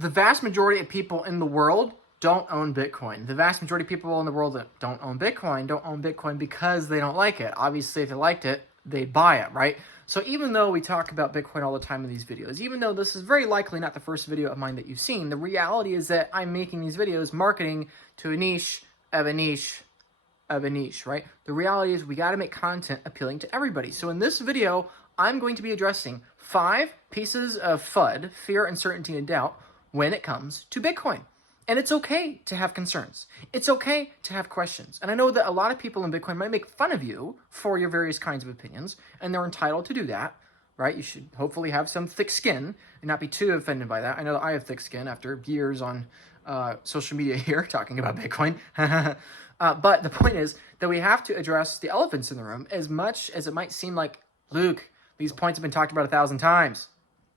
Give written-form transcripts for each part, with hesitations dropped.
the vast majority of people in the world don't own Bitcoin. The vast majority of people in the world that don't own Bitcoin because they don't like it. Obviously, if they liked it, they'd buy it, right? So even though we talk about Bitcoin all the time in these videos, even though this is very likely not the first video of mine that you've seen, the reality is that I'm making these videos marketing to a niche of a niche of a niche, right? The reality is we got to make content appealing to everybody. So in this video, I'm going to be addressing 5 pieces of FUD, fear, uncertainty, and doubt, when it comes to Bitcoin. And it's okay to have concerns. It's okay to have questions. And I know that a lot of people in Bitcoin might make fun of you for your various kinds of opinions, and they're entitled to do that, right? You should hopefully have some thick skin and not be too offended by that. I know that I have thick skin after years on social media here talking about Bitcoin. But the point is that we have to address the elephants in the room, as much as it might seem like, Luke, these points have been talked about 1,000 times.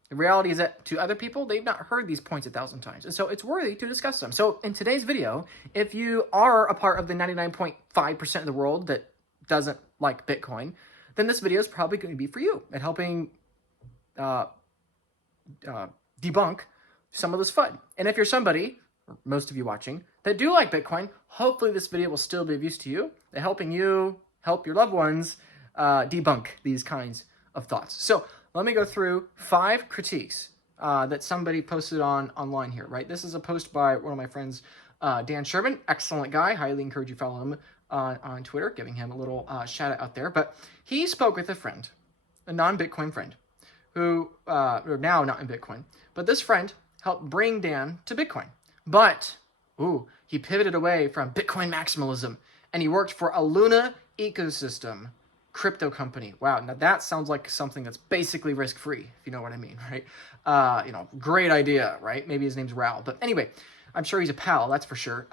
The reality is that to other people, they've not heard these points 1,000 times. And so it's worthy to discuss them. So in today's video, if you are a part of the 99.5% of the world that doesn't like Bitcoin, then this video is probably going to be for you at helping debunk some of this FUD. And if you're somebody, or most of you watching, that do like Bitcoin, hopefully this video will still be of use to you, helping you help your loved ones debunk these kinds of thoughts. So let me go through 5 critiques that somebody posted online here, right? This is a post by one of my friends, Dan Sherman, excellent guy. Highly encourage you to follow him on Twitter, giving him a little shout out there. But he spoke with a friend, a non-Bitcoin friend, who, or now not in Bitcoin, but this friend helped bring Dan to Bitcoin. But, he pivoted away from Bitcoin maximalism, and he worked for a Luna ecosystem crypto company. Wow, now that sounds like something that's basically risk-free, if you know what I mean, right? Great idea, right? Maybe his name's Raul. But anyway, I'm sure he's a pal, that's for sure.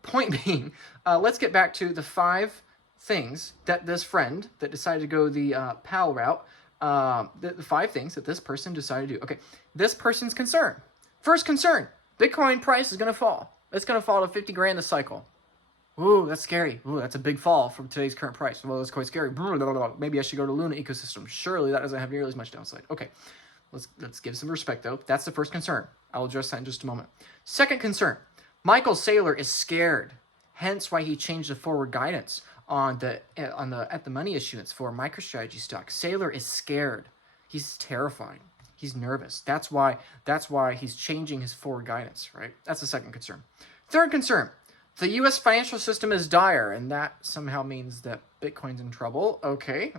Point being, let's get back to the 5 things that this friend that decided to go the pal route, the 5 things that this person decided to do. Okay, this person's concern. First concern, Bitcoin price is going to fall. It's going to fall to 50 grand this cycle. Ooh, that's scary. Ooh, that's a big fall from today's current price. Well, that's quite scary. Maybe I should go to Luna ecosystem. Surely that doesn't have nearly as much downside. Okay, let's give some respect, though. That's the first concern. I'll address that in just a moment. Second concern, Michael Saylor is scared. Hence why he changed the forward guidance on the at the money issuance for MicroStrategy stock. Saylor is scared. He's terrified. He's nervous. That's why he's changing his forward guidance, right? That's the second concern. Third concern, the U.S. financial system is dire, and that somehow means that Bitcoin's in trouble. Okay.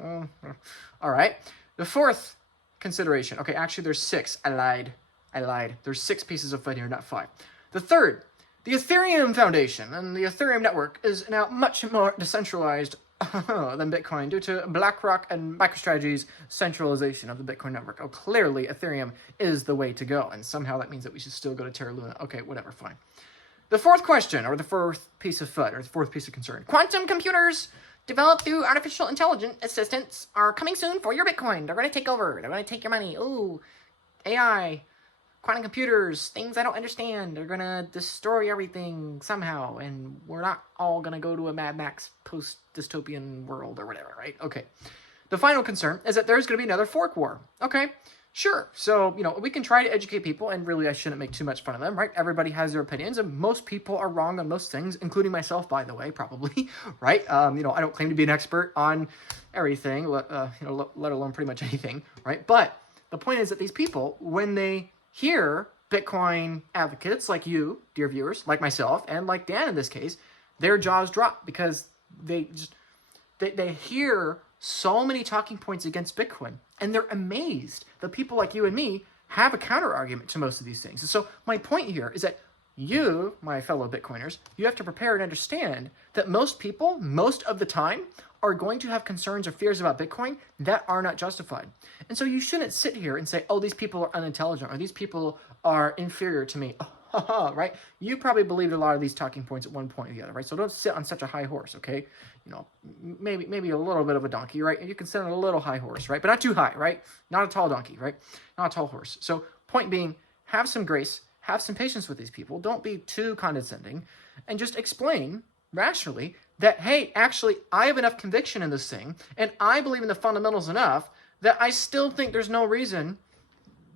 All right. The fourth consideration. Okay, actually, there's 6. I lied. There's 6 pieces of FUD here, not 5. The third, the Ethereum Foundation and the Ethereum network is now much more decentralized than Bitcoin due to BlackRock and MicroStrategy's centralization of the Bitcoin network. Oh, clearly, Ethereum is the way to go, and somehow that means that we should still go to Terra Luna. Okay, whatever, fine. The fourth question, or the fourth piece of FUD, or the fourth piece of concern. Quantum computers developed through artificial intelligence assistants are coming soon for your Bitcoin. They're going to take over. They're going to take your money. Ooh, AI, quantum computers, things I don't understand. They're going to destroy everything somehow, and we're not all going to go to a Mad Max post-dystopian world or whatever, right? Okay. The final concern is that there's going to be another fork war. Okay. Sure. So, we can try to educate people, and really I shouldn't make too much fun of them, right? Everybody has their opinions, and most people are wrong on most things, including myself, by the way, probably, right? I don't claim to be an expert on everything, let alone pretty much anything, right? But the point is that these people, when they hear Bitcoin advocates like you, dear viewers, like myself, and like Dan in this case, their jaws drop because they hear so many talking points against Bitcoin, and they're amazed that people like you and me have a counter argument to most of these things. And so my point here is that you, my fellow Bitcoiners, you have to prepare and understand that most people, most of the time, are going to have concerns or fears about Bitcoin that are not justified. And so you shouldn't sit here and say, oh, these people are unintelligent, or these people are inferior to me. Right? You probably believed a lot of these talking points at one point or the other, right? So don't sit on such a high horse, okay? Maybe a little bit of a donkey, right? You can sit on a little high horse, right? But not too high, right? Not a tall donkey, right? Not a tall horse. So point being, have some grace, have some patience with these people. Don't be too condescending, and just explain rationally that, hey, actually, I have enough conviction in this thing, and I believe in the fundamentals enough that I still think there's no reason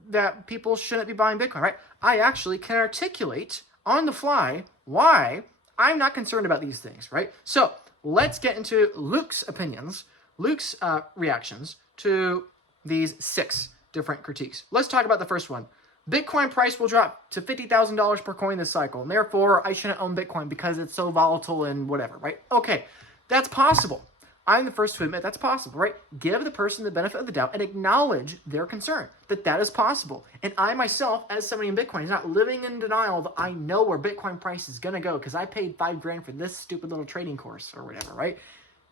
that people shouldn't be buying Bitcoin, right? I actually can articulate on the fly why I'm not concerned about these things, right? So let's get into Luke's opinions, Luke's reactions to these 6 different critiques. Let's talk about the first one. Bitcoin price will drop to $50,000 per coin this cycle, and therefore I shouldn't own Bitcoin because it's so volatile and whatever, right? Okay, that's possible. I'm the first to admit that's possible, right? Give the person the benefit of the doubt and acknowledge their concern that that is possible. And I myself, as somebody in Bitcoin, is not living in denial that I know where Bitcoin price is going to go because I paid $5,000 for this stupid little trading course or whatever, right?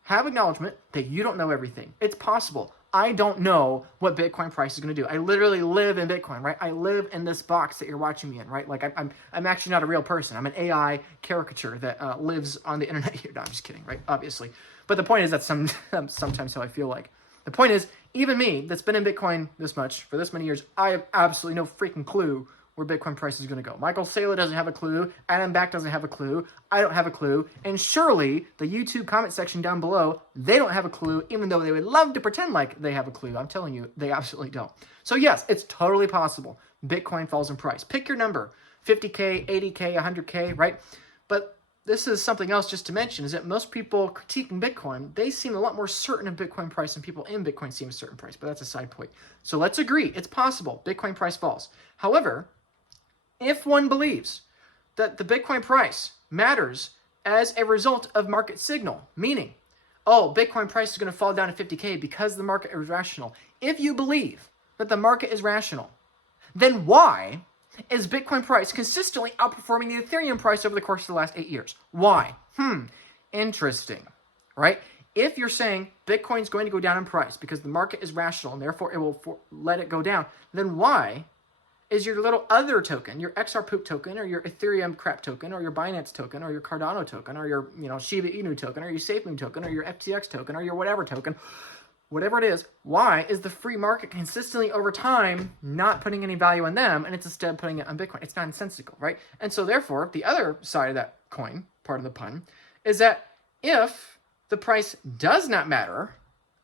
Have acknowledgement that you don't know everything. It's possible. I don't know what Bitcoin price is going to do. I literally live in Bitcoin, right? I live in this box that you're watching me in, right? Like I'm actually not a real person. I'm an AI caricature that lives on the internet here. No, I'm just kidding, right? Obviously. But the point is that's sometimes how I feel like. The point is, even me that's been in Bitcoin this much, for this many years, I have absolutely no freaking clue where Bitcoin price is going to go. Michael Saylor doesn't have a clue. Adam Back doesn't have a clue. I don't have a clue. And surely the YouTube comment section down below, they don't have a clue, even though they would love to pretend like they have a clue. I'm telling you, they absolutely don't. So yes, it's totally possible Bitcoin falls in price. Pick your number, 50K, 80K, 100K, right? But this is something else just to mention, is that most people critiquing Bitcoin, they seem a lot more certain of Bitcoin price than people in Bitcoin seem a certain price, but that's a side point. So let's agree, it's possible Bitcoin price falls. However, if one believes that the Bitcoin price matters as a result of market signal, meaning, oh, Bitcoin price is going to fall down to 50K because the market is rational. If you believe that the market is rational, then why is Bitcoin price consistently outperforming the Ethereum price over the course of the last 8 years? Why? Interesting, right? If you're saying Bitcoin's going to go down in price because the market is rational and therefore it will let it go down, then why is your little other token, your XR poop token, or your Ethereum crap token, or your Binance token, or your Cardano token, or your Shiba Inu token, or your SafeMoon token, or your FTX token, or your whatever token, whatever it is, why is the free market consistently over time not putting any value in them and it's instead putting it on Bitcoin? It's nonsensical, right? And so therefore, the other side of that coin, part of the pun, is that if the price does not matter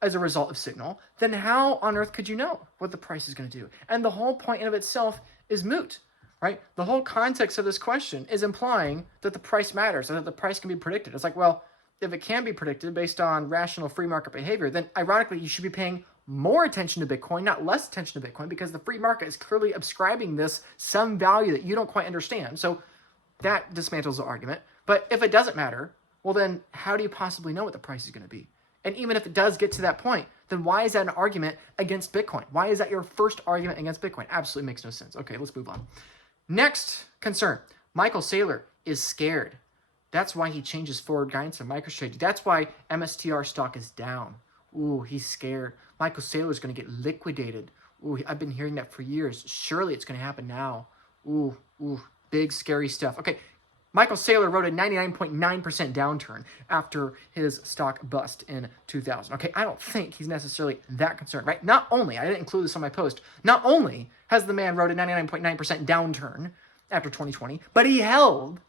as a result of signal, then how on earth could you know what the price is going to do? And the whole point in of itself is moot, right? The whole context of this question is implying that the price matters and that the price can be predicted. It's like, well, if it can be predicted based on rational free market behavior, then ironically, you should be paying more attention to Bitcoin, not less attention to Bitcoin, because the free market is clearly ascribing this some value that you don't quite understand. So that dismantles the argument. But if it doesn't matter, well, then how do you possibly know what the price is going to be? And even if it does get to that point, then why is that an argument against Bitcoin? Why is that your first argument against Bitcoin? Absolutely makes no sense. Okay, let's move on. Next concern, Michael Saylor is scared. That's why he changes forward guidance on MicroStrategy. That's why MSTR stock is down. Ooh, he's scared. Michael Saylor is going to get liquidated. Ooh, I've been hearing that for years. Surely it's going to happen now. Ooh, big scary stuff. Okay, Michael Saylor wrote a 99.9% downturn after his stock bust in 2000. Okay, I don't think he's necessarily that concerned, right? Not only, I didn't include this on my post, not only has the man wrote a 99.9% downturn after 2020, but he held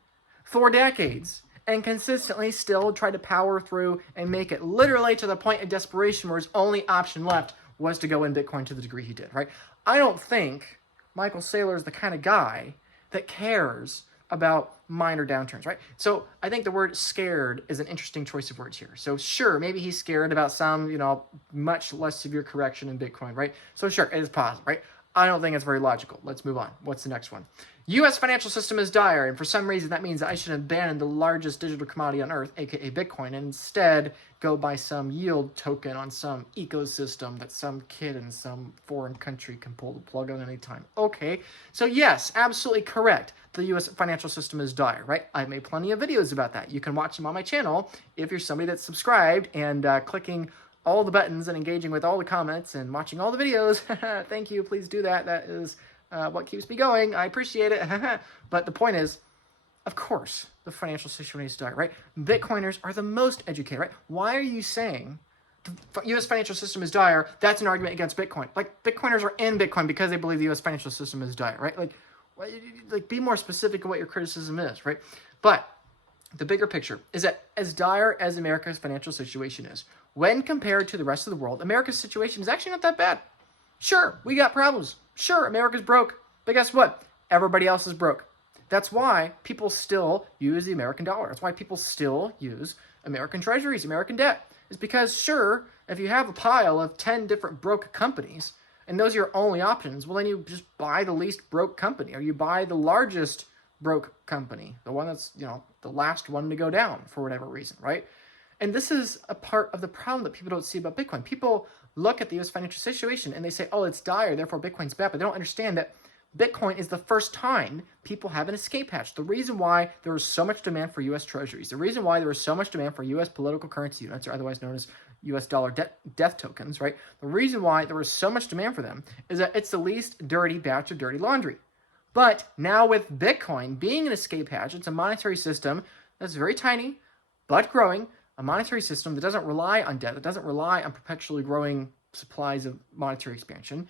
4 decades and consistently still tried to power through and make it literally to the point of desperation where his only option left was to go in Bitcoin to the degree he did, right? I don't think Michael Saylor is the kind of guy that cares about minor downturns, right? So I think the word scared is an interesting choice of words here. So sure, maybe he's scared about some, much less severe correction in Bitcoin, right? So sure, it is possible, right? I don't think it's very logical. Let's move on. What's the next one? U.S. financial system is dire, and for some reason that means that I should abandon the largest digital commodity on earth, aka Bitcoin, and instead go buy some yield token on some ecosystem that some kid in some foreign country can pull the plug on any time. Okay, so yes, absolutely correct. The U.S. financial system is dire, right? I've made plenty of videos about that. You can watch them on my channel if you're somebody that's subscribed and clicking all the buttons and engaging with all the comments and watching all the videos. Thank you. Please do that. That is what keeps me going. I appreciate it. But the point is, of course, the financial situation is dire, right? Bitcoiners are the most educated, right? Why are you saying the U.S. financial system is dire? That's an argument against Bitcoin. Like, Bitcoiners are in Bitcoin because they believe the U.S. financial system is dire, right? Like be more specific in what your criticism is, right? But the bigger picture is that as dire as America's financial situation is, when compared to the rest of the world, America's situation is actually not that bad. Sure, we got problems. Sure, America's broke. But guess what? Everybody else is broke. That's why people still use the American dollar. That's why people still use American treasuries, American debt. It's because, sure, if you have a pile of 10 different broke companies, and those are your only options, well, then you just buy the least broke company, or you buy the largest broke company, the one that's, the last one to go down for whatever reason, right? And this is a part of the problem that people don't see about Bitcoin. People look at the U.S. financial situation and they say, oh, it's dire, therefore Bitcoin's bad, but they don't understand that Bitcoin is the first time people have an escape hatch. The reason why there was so much demand for U.S. treasuries, the reason why there was so much demand for U.S. political currency units, or otherwise known as U.S. dollar death tokens, right? The reason why there was so much demand for them is that it's the least dirty batch of dirty laundry. But now with Bitcoin being an escape hatch, it's a monetary system that's very tiny, but growing, a monetary system that doesn't rely on debt, that doesn't rely on perpetually growing supplies of monetary expansion.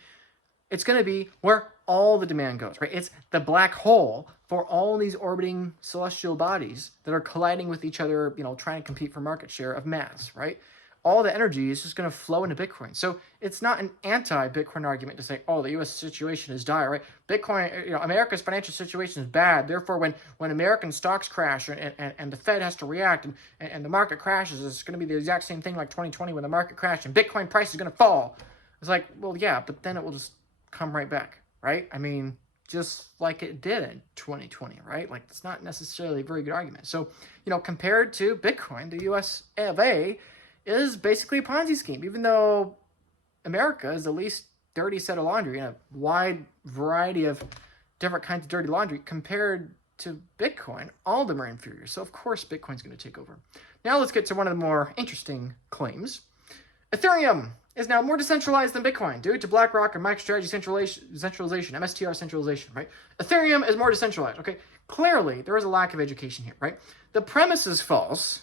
It's going to be where all the demand goes, right? It's the black hole for all these orbiting celestial bodies that are colliding with each other, trying to compete for market share of mass, right? All the energy is just going to flow into Bitcoin. So it's not an anti-Bitcoin argument to say, oh, the U.S. situation is dire, right? Bitcoin, America's financial situation is bad. Therefore, when American stocks crash and the Fed has to react and the market crashes, it's going to be the exact same thing like 2020 when the market crashed and Bitcoin price is going to fall. It's like, well, yeah, but then it will just come right back, right? I mean, just like it did in 2020, right? Like, it's not necessarily a very good argument. So, compared to Bitcoin, the US of A is basically a Ponzi scheme, even though America is the least dirty set of laundry in a wide variety of different kinds of dirty laundry. Compared to Bitcoin, all of them are inferior. So, of course, Bitcoin's going to take over. Now, let's get to one of the more interesting claims. Ethereum is now more decentralized than Bitcoin due to BlackRock and MicroStrategy centralization, MSTR centralization, right? Ethereum is more decentralized, okay? Clearly, there is a lack of education here, right? The premise is false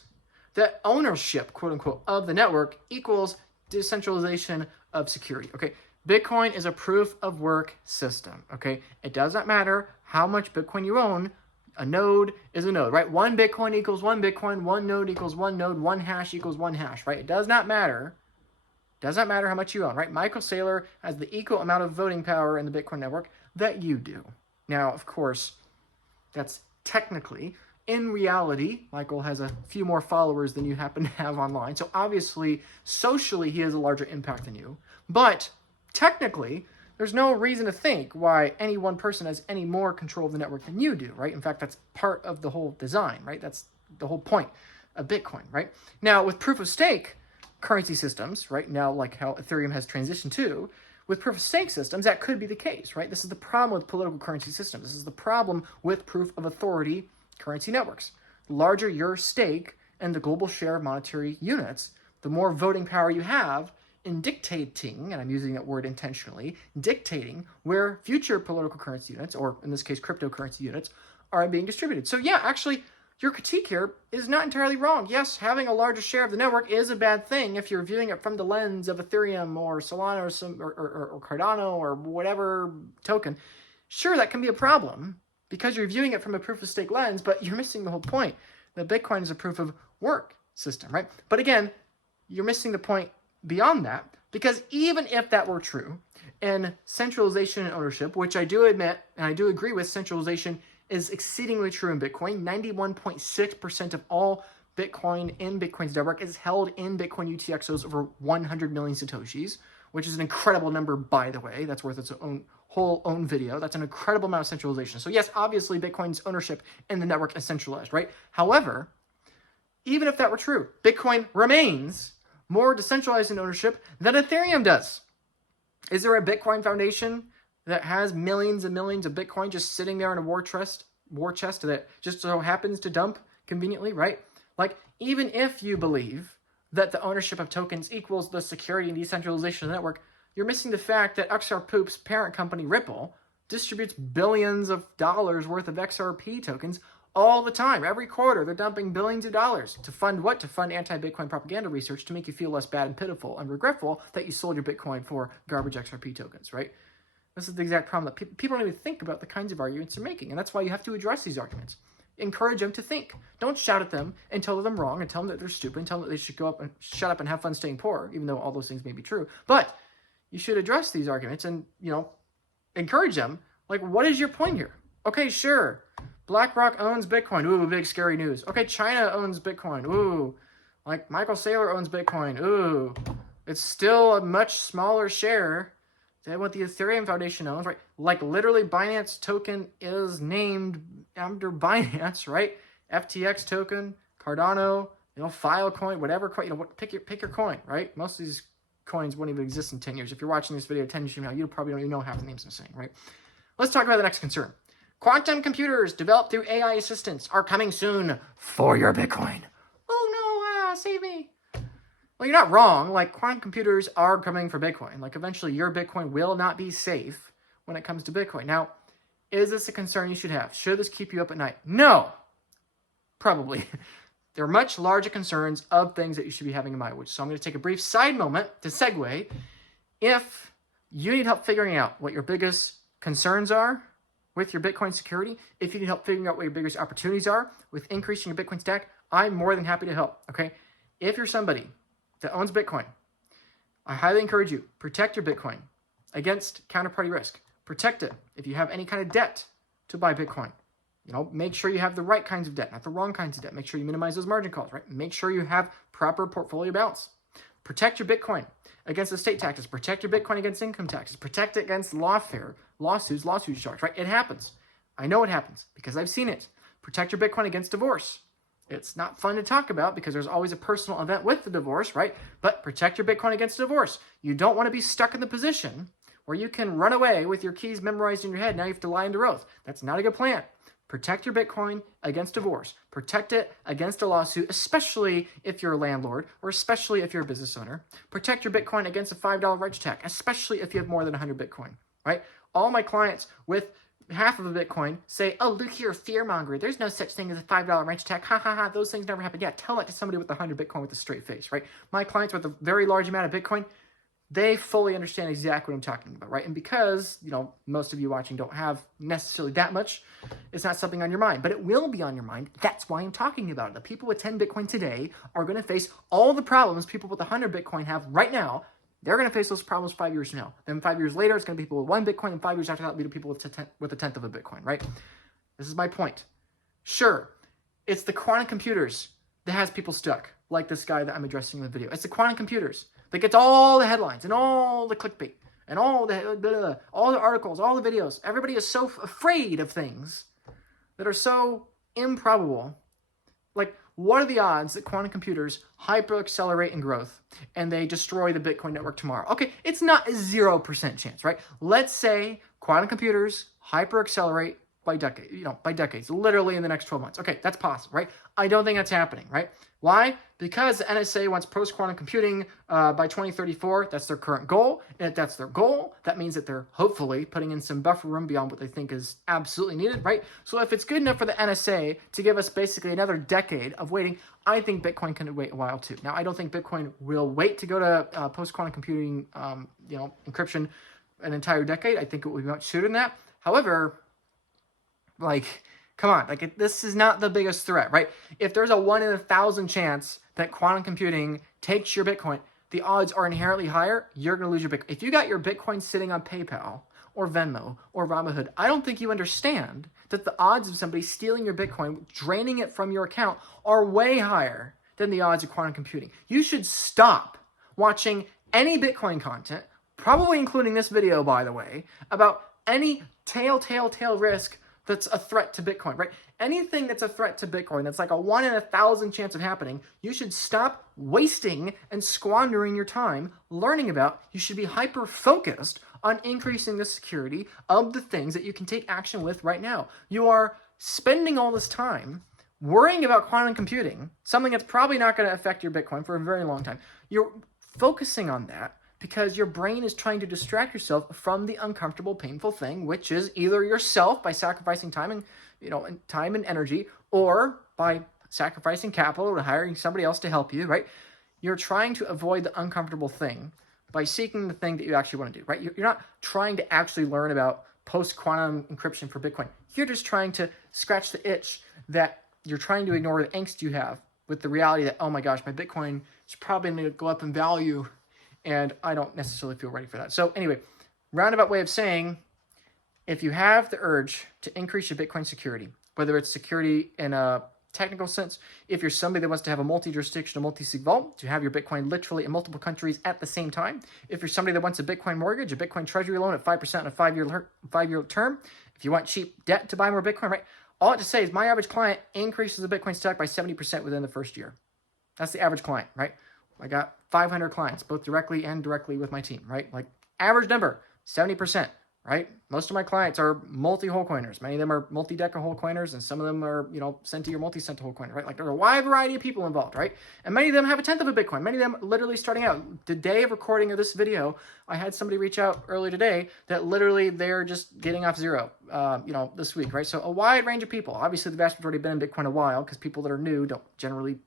that ownership, quote unquote, of the network equals decentralization of security, okay? Bitcoin is a proof of work system, okay? It does not matter how much Bitcoin you own. A node is a node, right? One Bitcoin equals one Bitcoin, one node equals one node, one hash equals one hash, right? It does not matter. Does not matter how much you own, right? Michael Saylor has the equal amount of voting power in the Bitcoin network that you do. Now, of course, that's technically. In reality, Michael has a few more followers than you happen to have online. So obviously, socially, he has a larger impact than you. But technically, there's no reason to think why any one person has any more control of the network than you do, right? In fact, that's part of the whole design, right? That's the whole point of Bitcoin, right? Now, with proof of stake currency systems, right, now like how Ethereum has transitioned to, with proof of stake systems, that could be the case, right? This is the problem with political currency systems. This is the problem with proof of authority currency networks. The larger your stake and the global share of monetary units, the more voting power you have in dictating, and I'm using that word intentionally, dictating where future political currency units, or in this case, cryptocurrency units, are being distributed. So yeah, actually, your critique here is not entirely wrong. Yes, having a larger share of the network is a bad thing if you're viewing it from the lens of Ethereum or Solana or Cardano or whatever token. Sure, that can be a problem because you're viewing it from a proof of stake lens, but you're missing the whole point that Bitcoin is a proof of work system, right? But again, you're missing the point beyond that, because even if that were true, and centralization and ownership, which I do admit, and I do agree with, centralization is exceedingly true in Bitcoin. 91.6% of all Bitcoin in Bitcoin's network is held in Bitcoin UTXOs over 100 million Satoshis, which is an incredible number, by the way. That's worth its own video. That's an incredible amount of centralization. So yes, obviously Bitcoin's ownership in the network is centralized, right? However, even if that were true, Bitcoin remains more decentralized in ownership than Ethereum does. Is there a Bitcoin Foundation that has millions and millions of Bitcoin just sitting there in a war chest that just so happens to dump conveniently, right? Like, even if you believe that the ownership of tokens equals the security and decentralization of the network, you're missing the fact that XRPoop's parent company, Ripple, distributes billions of dollars worth of XRP tokens all the time. Every quarter, they're dumping billions of dollars to fund what? To fund anti-Bitcoin propaganda research to make you feel less bad and pitiful and regretful that you sold your Bitcoin for garbage XRP tokens, right? This is the exact problem that people don't even think about the kinds of arguments they're making. And that's why you have to address these arguments. Encourage them to think. Don't shout at them and tell them wrong and tell them that they're stupid and tell them that they should go up and shut up and have fun staying poor, even though all those things may be true. But you should address these arguments and, encourage them. Like, what is your point here? Okay, sure. BlackRock owns Bitcoin. Ooh, big scary news. Okay, China owns Bitcoin. Ooh, like Michael Saylor owns Bitcoin. Ooh, it's still a much smaller share than what the Ethereum Foundation owns, right? Like literally Binance token is named after Binance, right? FTX token, Cardano, Filecoin, whatever coin, pick your coin, right? Most of these coins won't even exist in 10 years. If you're watching this video 10 years from now, you probably don't even know half the names I'm saying, right? Let's talk about the next concern. Quantum computers developed through AI assistants are coming soon for your Bitcoin. Oh no, save me. Well, you're not wrong. Like, quantum computers are coming for Bitcoin. Like, eventually your Bitcoin will not be safe when it comes to Bitcoin. Now, is this a concern you should have? Should this keep you up at night? No, probably. There are much larger concerns of things that you should be having in mind. So I'm going to take a brief side moment to segue. If you need help figuring out what your biggest concerns are with your Bitcoin security, if you need help figuring out what your biggest opportunities are with increasing your Bitcoin stack, I'm more than happy to help, okay? If you're somebody that owns Bitcoin, I highly encourage you, protect your Bitcoin against counterparty risk. Protect it if you have any kind of debt to buy Bitcoin. Make sure you have the right kinds of debt, not the wrong kinds of debt. Make sure you minimize those margin calls, right? Make sure you have proper portfolio balance. Protect your Bitcoin against estate taxes. Protect your Bitcoin against income taxes. Protect it against lawfare, lawsuit charge, right? It happens. I know it happens because I've seen it. Protect your Bitcoin against divorce. It's not fun to talk about because there's always a personal event with the divorce, right? But protect your Bitcoin against divorce. You don't want to be stuck in the position where you can run away with your keys memorized in your head. Now you have to lie under oath. That's not a good plan. Protect your Bitcoin against divorce. Protect it against a lawsuit, especially if you're a landlord or especially if you're a business owner. Protect your Bitcoin against a $5 reg tag, especially if you have more than 100 Bitcoin, right? All my clients with half of a Bitcoin say, oh, look here, fear monger. There's no such thing as a $5 reg tag. Ha, ha, ha. Those things never happen. Yeah, tell that to somebody with 100 Bitcoin with a straight face, right? My clients with a very large amount of Bitcoin, they fully understand exactly what I'm talking about, right? And because, most of you watching don't have necessarily that much, it's not something on your mind, but it will be on your mind. That's why I'm talking about it. The people with 10 Bitcoin today are going to face all the problems people with 100 Bitcoin have right now. They're going to face those problems 5 years from now. Then 5 years later, it's going to be people with 1 Bitcoin, and 5 years after that, it'll be the people with a tenth of a Bitcoin, right? This is my point. Sure, it's the quantum computers that has people stuck, like this guy that I'm addressing in the video. It's the quantum computers that gets all the headlines and all the clickbait and all the articles, all the videos. Everybody is so afraid of things that are so improbable. Like, what are the odds that quantum computers hyper-accelerate in growth and they destroy the Bitcoin network tomorrow? Okay, it's not a 0% chance, right? Let's say quantum computers hyper-accelerate by decades, literally in the next 12 months. Okay, that's possible, right? I don't think that's happening, right? Why? Because the NSA wants post-quantum computing by 2034. That's their current goal. And if that's their goal, that means that they're hopefully putting in some buffer room beyond what they think is absolutely needed, right? So if it's good enough for the NSA to give us basically another decade of waiting, I think Bitcoin can wait a while too. Now, I don't think Bitcoin will wait to go to post-quantum computing, encryption an entire decade. I think it will be much sooner than that. However, come on, this is not the biggest threat, right? If there's a 1 in 1,000 chance that quantum computing takes your Bitcoin, the odds are inherently higher. You're going to lose your Bitcoin. If you got your Bitcoin sitting on PayPal or Venmo or Robinhood, I don't think you understand that the odds of somebody stealing your Bitcoin, draining it from your account, are way higher than the odds of quantum computing. You should stop watching any Bitcoin content, probably including this video, by the way, about any tail risk that's a threat to Bitcoin, right? Anything that's a threat to Bitcoin, that's like a 1 in 1,000 chance of happening, you should stop wasting and squandering your time learning about. You should be hyper-focused on increasing the security of the things that you can take action with right now. You are spending all this time worrying about quantum computing, something that's probably not going to affect your Bitcoin for a very long time. You're focusing on that because your brain is trying to distract yourself from the uncomfortable, painful thing, which is either yourself by sacrificing time and energy, or by sacrificing capital and hiring somebody else to help you, right? You're trying to avoid the uncomfortable thing by seeking the thing that you actually want to do, right? You're not trying to actually learn about post-quantum encryption for Bitcoin. You're just trying to scratch the itch that you're trying to ignore the angst you have with the reality that, oh my gosh, my Bitcoin is probably going to go up in value, and I don't necessarily feel ready for that. So anyway, roundabout way of saying, if you have the urge to increase your Bitcoin security, whether it's security in a technical sense, if you're somebody that wants to have a multi-jurisdictional, multi-sig vault, to have your Bitcoin literally in multiple countries at the same time, if you're somebody that wants a Bitcoin mortgage, a Bitcoin treasury loan at 5% on a five-year term, if you want cheap debt to buy more Bitcoin, right? All I have to say is my average client increases the Bitcoin stack by 70% within the first year. That's the average client, right? I got 500 clients, both directly and indirectly with my team, right? Like average number, 70%, right? Most of my clients are multi-hole coiners. Many of them are multi-deca hole coiners, and some of them are, centi or multi-cent hole coiner, right? Like there's a wide variety of people involved, right? And many of them have a tenth of a Bitcoin. Many of them literally starting out. The day of recording of this video, I had somebody reach out earlier today that literally they're just getting off zero, this week, right? So a wide range of people. Obviously, the vast majority have been in Bitcoin a while because people that are new don't generally,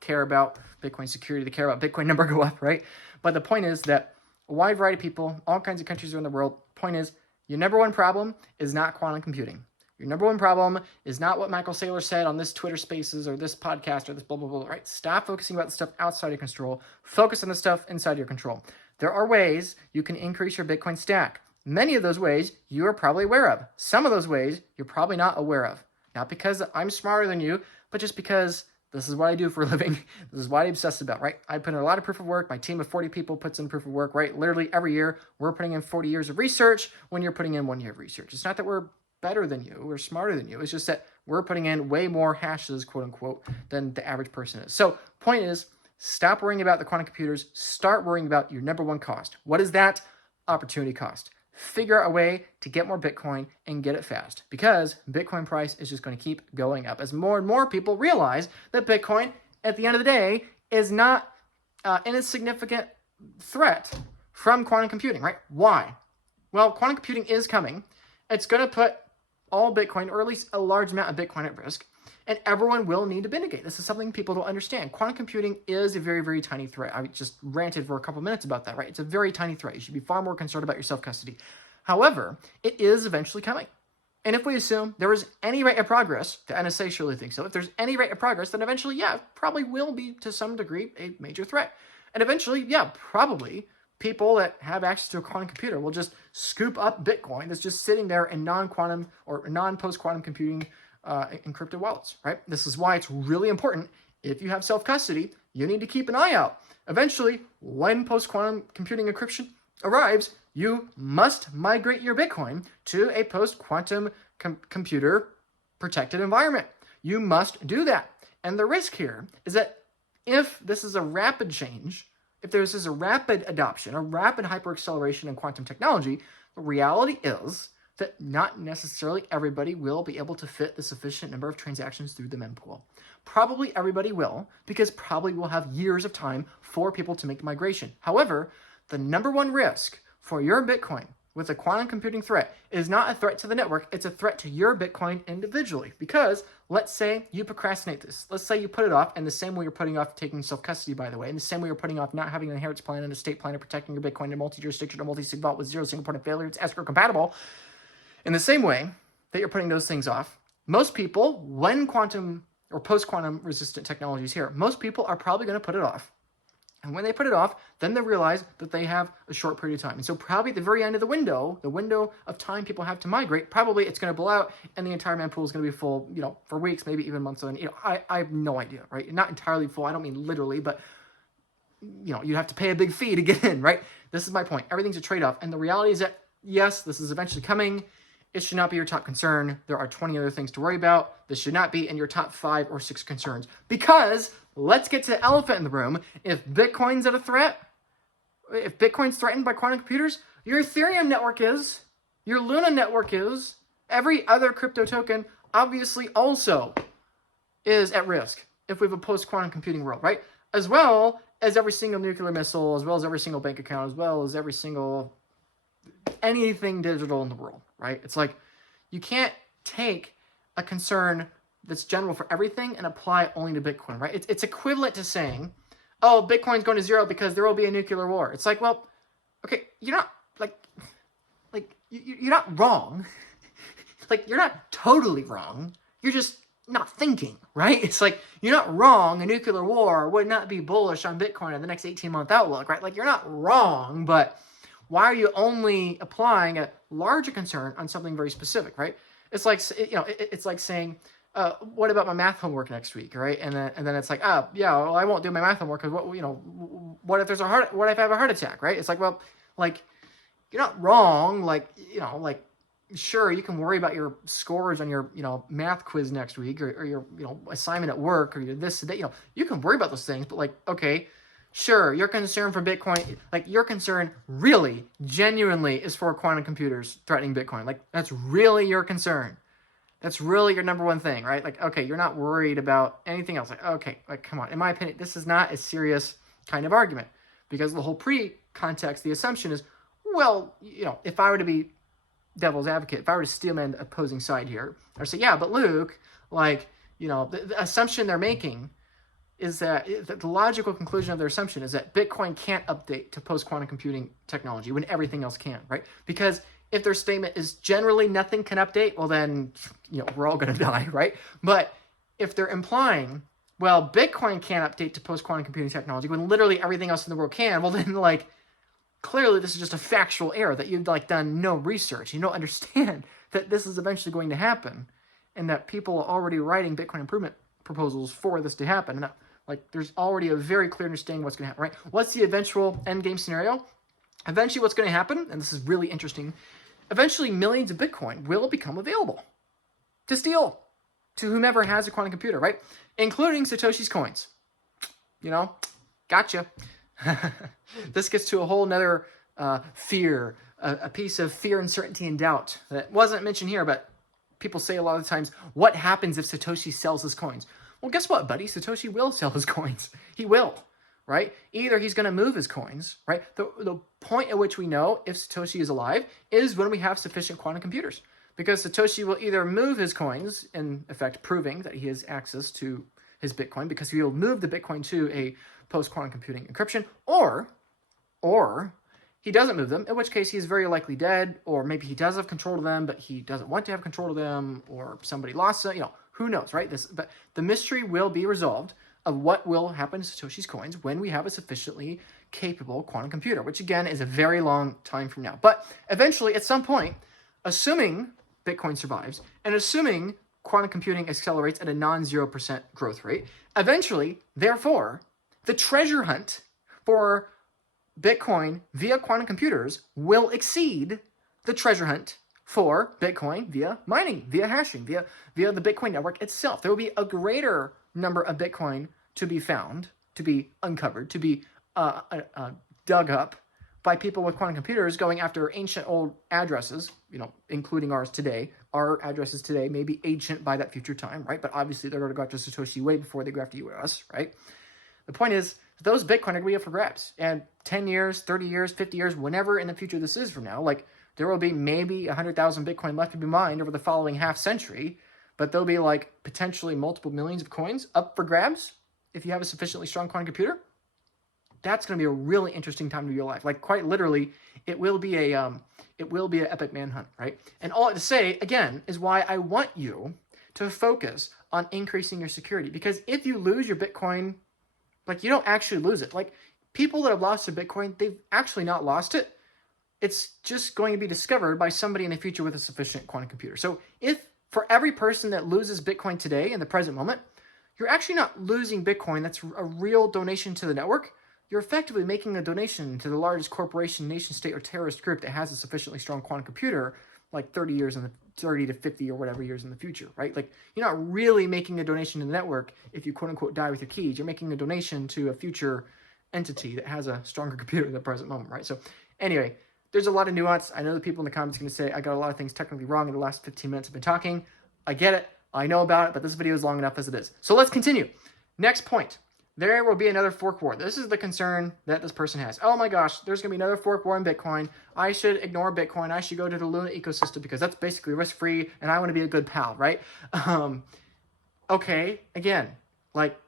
care about Bitcoin security. They care about Bitcoin number go up, right? But the point is that a wide variety of people, all kinds of countries around the world. Point is, your number one problem is not quantum computing. Your number one problem is not what Michael Saylor said on this Twitter Spaces or this podcast or this blah, blah, blah, right? Stop focusing about the stuff outside your control. Focus on the stuff inside your control. There are ways you can increase your Bitcoin stack. Many of those ways you are probably aware of. Some of those ways you're probably not aware of. Not because I'm smarter than you, but just because this is what I do for a living. This is what I obsess about, right? I put in a lot of proof of work. My team of 40 people puts in proof of work, right? Literally every year, we're putting in 40 years of research when you're putting in 1 year of research. It's not that we're better than you, we're smarter than you. It's just that we're putting in way more hashes, quote unquote, than the average person is. So point is, stop worrying about the quantum computers. Start worrying about your number one cost. What is that? Opportunity cost. Figure out a way to get more Bitcoin and get it fast, because Bitcoin price is just going to keep going up as more and more people realize that Bitcoin, at the end of the day, is not an insignificant threat from quantum computing, right? Why? Well, quantum computing is coming. It's going to put all Bitcoin, or at least a large amount of Bitcoin, at risk, and everyone will need to mitigate. This is something people don't understand. Quantum computing is a very, very tiny threat. I just ranted for a couple minutes about that, right? It's a very tiny threat. You should be far more concerned about your self-custody. However, it is eventually coming. And if we assume there is any rate of progress, the NSA surely thinks so, if there's any rate of progress, then eventually, yeah, it probably will be, to some degree, a major threat. And eventually, yeah, probably people that have access to a quantum computer will just scoop up Bitcoin that's just sitting there in non-quantum or non-post-quantum computing encrypted wallets, right? This is why it's really important. If you have self-custody, you need to keep an eye out. Eventually, when post-quantum computing encryption arrives, you must migrate your Bitcoin to a post-quantum computer protected environment. You must do that. And the risk here is that if this is a rapid change, if this is a rapid adoption, a rapid hyper-acceleration in quantum technology, the reality is that not necessarily everybody will be able to fit the sufficient number of transactions through the mempool. Probably everybody will, because probably we'll have years of time for people to make the migration. However, the number one risk for your Bitcoin with a quantum computing threat is not a threat to the network, it's a threat to your Bitcoin individually. Because let's say you procrastinate this. Let's say you put it off in the same way you're putting off taking self-custody, by the way, in the same way you're putting off not having an inheritance plan and estate plan of protecting your Bitcoin in multi-jurisdictional, multi-sig vault with zero single point of failure. It's escrow compatible. In the same way that you're putting those things off, most people, when quantum or post-quantum resistant technology is here, most people are probably going to put it off. And when they put it off, then they realize that they have a short period of time. And so probably at the very end of the window of time people have to migrate, probably it's going to blow out and the entire mempool is going to be full, for weeks, maybe even months. And, I have no idea, right? Not entirely full. I don't mean literally, but, you have to pay a big fee to get in, right? This is my point. Everything's a trade-off. And the reality is that, yes, this is eventually coming. It should not be your top concern. There are 20 other things to worry about. This should not be in your top 5 or 6 concerns. Because, let's get to the elephant in the room. If Bitcoin's at a threat, if Bitcoin's threatened by quantum computers, your Ethereum network is, your Luna network is, every other crypto token obviously also is at risk if we have a post-quantum computing world, right? As well as every single nuclear missile, as well as every single bank account, as well as every single anything digital in the world, right? It's like you can't take a concern that's general for everything and apply it only to Bitcoin, right? It's equivalent to saying, oh, Bitcoin's going to zero because there will be a nuclear war. It's like, well, okay, you're not you're not wrong. Like, you're not totally wrong. You're just not thinking, right? It's like, you're not wrong. A nuclear war would not be bullish on Bitcoin in the next 18-month outlook, right? Like, you're not wrong, but Why are you only applying a larger concern on something very specific, right? It's like, it's like saying, what about my math homework next week, right? And then it's like, yeah, well, I won't do my math homework because what if there's what if I have a heart attack, right? It's like, well, like, you're not wrong, like, sure, you can worry about your scores on your, math quiz next week, or your, assignment at work, or your this, that, you can worry about those things, but like, okay, sure, your concern for Bitcoin, like your concern really, genuinely is for quantum computers threatening Bitcoin. Like, that's really your concern. That's really your number one thing, right? Like, okay, you're not worried about anything else. Like, okay, like, come on. In my opinion, this is not a serious kind of argument, because the whole pre-context, the assumption is, well, if I were to be devil's advocate, if I were to steel man the opposing side here, I would say, yeah, but Luke, like, the assumption they're making is that the logical conclusion of their assumption is that Bitcoin can't update to post-quantum computing technology when everything else can, right? Because if their statement is generally nothing can update, well then, we're all going to die, right? But if they're implying, well, Bitcoin can't update to post-quantum computing technology when literally everything else in the world can, well then, like, clearly this is just a factual error, that you've, like, done no research. You don't understand that this is eventually going to happen, and that people are already writing Bitcoin improvement proposals for this to happen. And that, like, there's already a very clear understanding what's going to happen, right? What's the eventual end game scenario? Eventually what's going to happen, and this is really interesting, eventually millions of Bitcoin will become available to steal to whomever has a quantum computer, right? Including Satoshi's coins. Gotcha. This gets to a whole nother fear, a piece of fear, uncertainty, and doubt that wasn't mentioned here, but people say a lot of times, what happens if Satoshi sells his coins? Well, guess what, buddy? Satoshi will sell his coins. He will, right? Either he's going to move his coins, right? The point at which we know if Satoshi is alive is when we have sufficient quantum computers, because Satoshi will either move his coins, in effect proving that he has access to his Bitcoin, because he will move the Bitcoin to a post-quantum computing encryption, or he doesn't move them, in which case he's very likely dead, or maybe he does have control of them, but he doesn't want to have control of them, or somebody lost them, who knows, right? But the mystery will be resolved of what will happen to Satoshi's coins when we have a sufficiently capable quantum computer, which again is a very long time from now. But eventually, at some point, assuming Bitcoin survives, and assuming quantum computing accelerates at a non-0% growth rate, eventually, therefore, the treasure hunt for Bitcoin via quantum computers will exceed the treasure hunt for Bitcoin via mining, via hashing, via the Bitcoin network itself. There will be a greater number of Bitcoin to be found, to be uncovered, to be dug up by people with quantum computers going after ancient old addresses, including ours today. Our addresses today may be ancient by that future time, right? But obviously they're going to go after Satoshi way before they go after us, right? The point is, those Bitcoin are going to be up for grabs. And 10 years, 30 years, 50 years, whenever in the future this is from now, like, there will be maybe 100,000 Bitcoin left to be mined over the following half century, but there'll be, like, potentially multiple millions of coins up for grabs if you have a sufficiently strong quantum computer. That's going to be a really interesting time to your life. Like, quite literally, it will be an epic manhunt, right? And all I have to say, again, is why I want you to focus on increasing your security. Because if you lose your Bitcoin, like, you don't actually lose it. Like, people that have lost their Bitcoin, they've actually not lost it. It's just going to be discovered by somebody in the future with a sufficient quantum computer. So if for every person that loses Bitcoin today in the present moment, you're actually not losing Bitcoin, that's a real donation to the network. You're effectively making a donation to the largest corporation, nation state, or terrorist group that has a sufficiently strong quantum computer, like 30 to 50 or whatever years in the future, right? Like, you're not really making a donation to the network if you quote unquote die with your keys. You're making a donation to a future entity that has a stronger computer in the present moment, right? So anyway, there's a lot of nuance. I know the people in the comments are going to say I got a lot of things technically wrong in the last 15 minutes I've been talking. I get it. I know about it, but this video is long enough as it is. So let's continue. Next point. There will be another fork war. This is the concern that this person has. Oh my gosh, there's going to be another fork war in Bitcoin. I should ignore Bitcoin. I should go to the Luna ecosystem because that's basically risk-free and I want to be a good pal, right? Okay, again, like,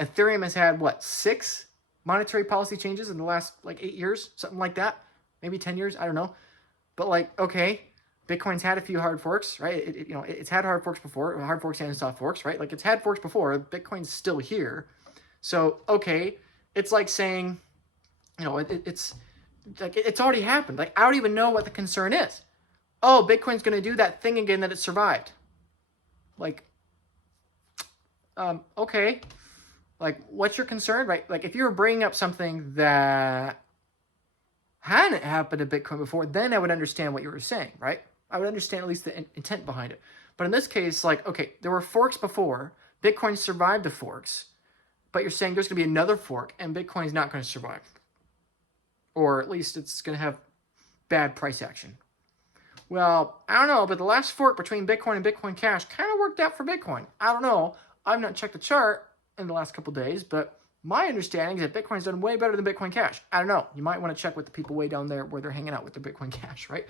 Ethereum has had, what, 6 monetary policy changes in the last, like, 8 years? Something like that. Maybe 10 years, I don't know. But, like, okay, Bitcoin's had a few hard forks, right? It's had hard forks before, hard forks and soft forks, right? Like, it's had forks before. Bitcoin's still here. So, okay, it's like saying, it's like it's already happened. Like, I don't even know what the concern is. Oh, Bitcoin's going to do that thing again that it survived. Like, okay. Like, what's your concern, right? Like, if you were bringing up something that hadn't happened to Bitcoin before, then I would understand what you were saying, right? I would understand at least the intent behind it. But in this case, like, okay, there were forks before. Bitcoin survived the forks. But you're saying there's going to be another fork, and Bitcoin's not going to survive. Or at least it's going to have bad price action. Well, I don't know, but the last fork between Bitcoin and Bitcoin Cash kind of worked out for Bitcoin. I don't know. I've not checked the chart in the last couple days, but my understanding is that Bitcoin's done way better than Bitcoin Cash. I don't know. You might want to check with the people way down there where they're hanging out with their Bitcoin Cash, right?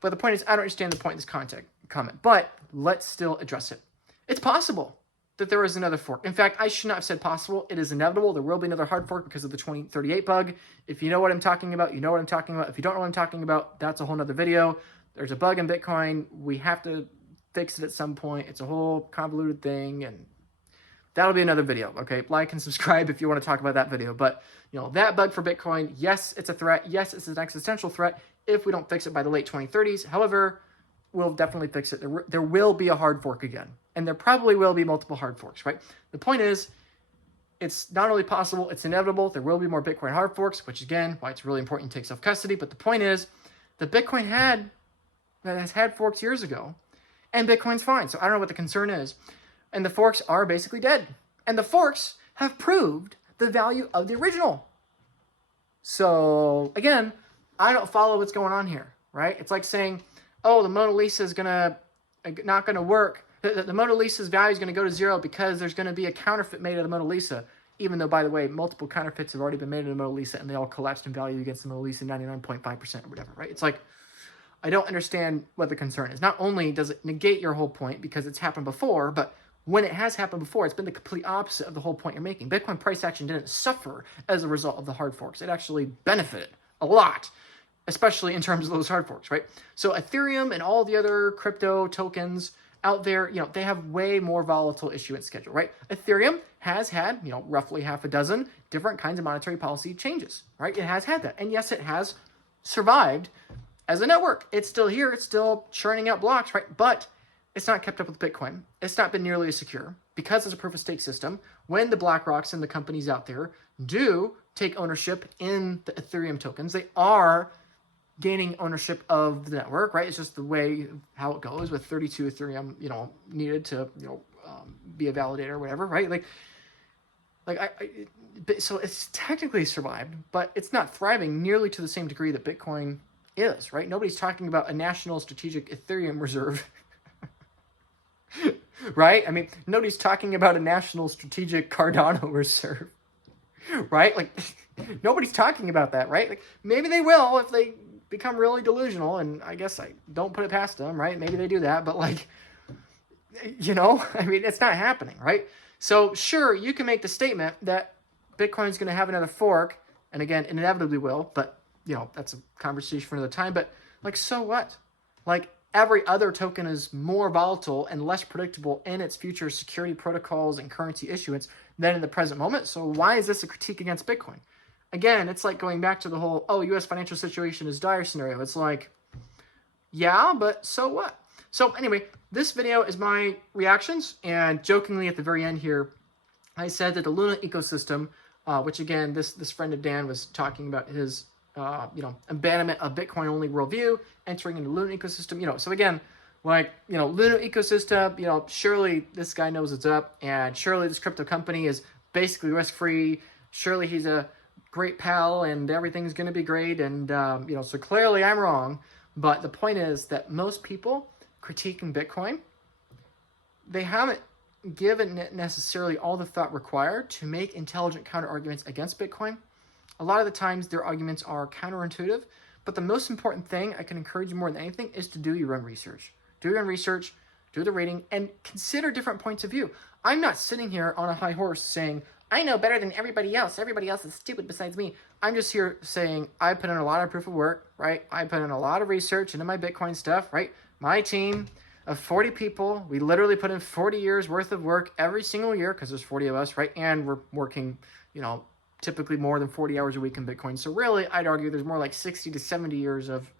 But the point is, I don't understand the point of this comment, but let's still address it. It's possible that there is another fork. In fact, I should not have said possible. It is inevitable. There will be another hard fork because of the 2038 bug. If you know what I'm talking about, you know what I'm talking about. If you don't know what I'm talking about, that's a whole nother video. There's a bug in Bitcoin. We have to fix it at some point. It's a whole convoluted thing, and that'll be another video, okay? Like and subscribe if you want to talk about that video. But, you know, that bug for Bitcoin, yes, it's a threat. Yes, it's an existential threat if we don't fix it by the late 2030s. However, we'll definitely fix it. There will be a hard fork again. And there probably will be multiple hard forks, right? The point is, it's not only possible, it's inevitable. There will be more Bitcoin hard forks, which, again, why it's really important to take self-custody. But the point is that Bitcoin has had forks years ago, and Bitcoin's fine. So I don't know what the concern is. And the forks are basically dead. And the forks have proved the value of the original. So, again, I don't follow what's going on here, right? It's like saying, oh, the Mona Lisa is not going to work. The Mona Lisa's value is going to go to zero because there's going to be a counterfeit made of the Mona Lisa. Even though, by the way, multiple counterfeits have already been made of the Mona Lisa, and they all collapsed in value against the Mona Lisa 99.5% or whatever, right? It's like, I don't understand what the concern is. Not only does it negate your whole point because it's happened before, but when it has happened before, it's been the complete opposite of the whole point you're making. Bitcoin price action didn't suffer as a result of the hard forks. It actually benefited a lot, especially in terms of those hard forks, right? So Ethereum and all the other crypto tokens out there, you know, they have way more volatile issuance schedule, right? Ethereum has had, you know, roughly half a dozen different kinds of monetary policy changes, right? It has had that. And yes, it has survived as a network. It's still here. It's still churning out blocks, right? But it's not kept up with Bitcoin. It's not been nearly as secure because it's a proof of stake system. When the BlackRocks and the companies out there do take ownership in the Ethereum tokens, they are gaining ownership of the network, right? It's just the way how it goes with 32 Ethereum, you know, needed to, you know, be a validator or whatever, right? So it's technically survived, but it's not thriving nearly to the same degree that Bitcoin is, right? Nobody's talking about a national strategic Ethereum reserve, right? I mean, nobody's talking about a national strategic Cardano reserve, right? Like, nobody's talking about that, right? Like, maybe they will if they become really delusional, and I guess I don't put it past them, right? Maybe they do that, but like, you know, I mean, it's not happening, right? So sure, you can make the statement that Bitcoin is going to have another fork, and again, it inevitably will, but you know, that's a conversation for another time. But like, so what? Like, every other token is more volatile and less predictable in its future security protocols and currency issuance than in the present moment. So why is this a critique against Bitcoin? Again, it's like going back to the whole, oh, U.S. financial situation is dire scenario. It's like, yeah, but so what? So anyway, this video is my reactions. And jokingly at the very end here, I said that the Luna ecosystem, which again, this friend of Dan was talking about his, you know, abandonment of Bitcoin-only worldview, entering into the Luna ecosystem. You know, so again, like, you know, Luna ecosystem, you know, surely this guy knows what's up. And surely this crypto company is basically risk-free. Surely he's a great pal and everything's going to be great. And, you know, so clearly I'm wrong. But the point is that most people critiquing Bitcoin, they haven't given it necessarily all the thought required to make intelligent counter-arguments against Bitcoin. A lot of the times their arguments are counterintuitive. But the most important thing I can encourage you more than anything is to do your own research. Do your own research, do the reading, and consider different points of view. I'm not sitting here on a high horse saying, I know better than everybody else. Everybody else is stupid besides me. I'm just here saying I put in a lot of proof of work, right? I put in a lot of research into my Bitcoin stuff, right? My team of 40 people, we literally put in 40 years worth of work every single year because there's 40 of us, right? And we're working, you know, typically more than 40 hours a week in Bitcoin. So really, I'd argue there's more like 60 to 70 years of,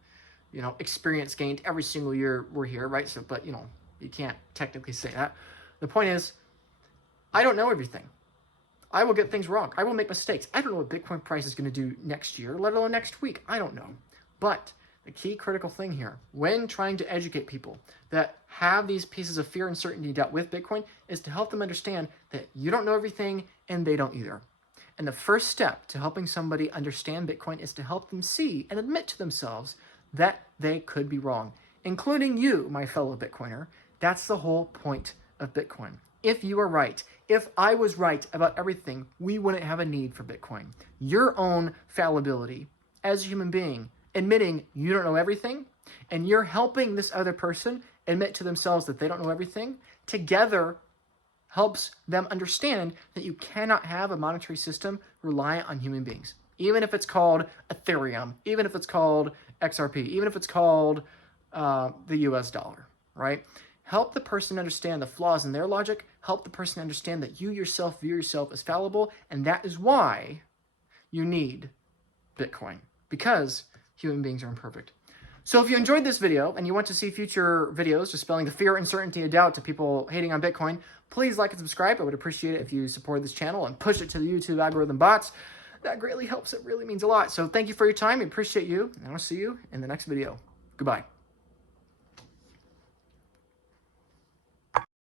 experience gained every single year we're here, right? So, but, you can't technically say that. The point is, I don't know everything. I will get things wrong. I will make mistakes. I don't know what Bitcoin price is going to do next year, let alone next week. I don't know. But the key critical thing here, when trying to educate people that have these pieces of fear, uncertainty, doubt with Bitcoin, is to help them understand that you don't know everything and they don't either. And the first step to helping somebody understand Bitcoin is to help them see and admit to themselves that they could be wrong, including you, my fellow Bitcoiner. That's the whole point of Bitcoin. If you are right, if I was right about everything, we wouldn't have a need for Bitcoin. Your own fallibility as a human being, admitting you don't know everything, and you're helping this other person admit to themselves that they don't know everything, together helps them understand that you cannot have a monetary system reliant on human beings. Even if it's called Ethereum, even if it's called XRP, even if it's called the US dollar, right? Help the person understand the flaws in their logic. Help the person understand that you yourself view yourself as fallible, and that is why you need Bitcoin, because human beings are imperfect. So if you enjoyed this video and you want to see future videos dispelling the fear, uncertainty, and doubt to people hating on Bitcoin, please like and subscribe. I would appreciate it if you support this channel and push it to the YouTube algorithm bots. That greatly helps. It really means a lot. So thank you for your time. I appreciate you, and I'll see you in the next video. Goodbye.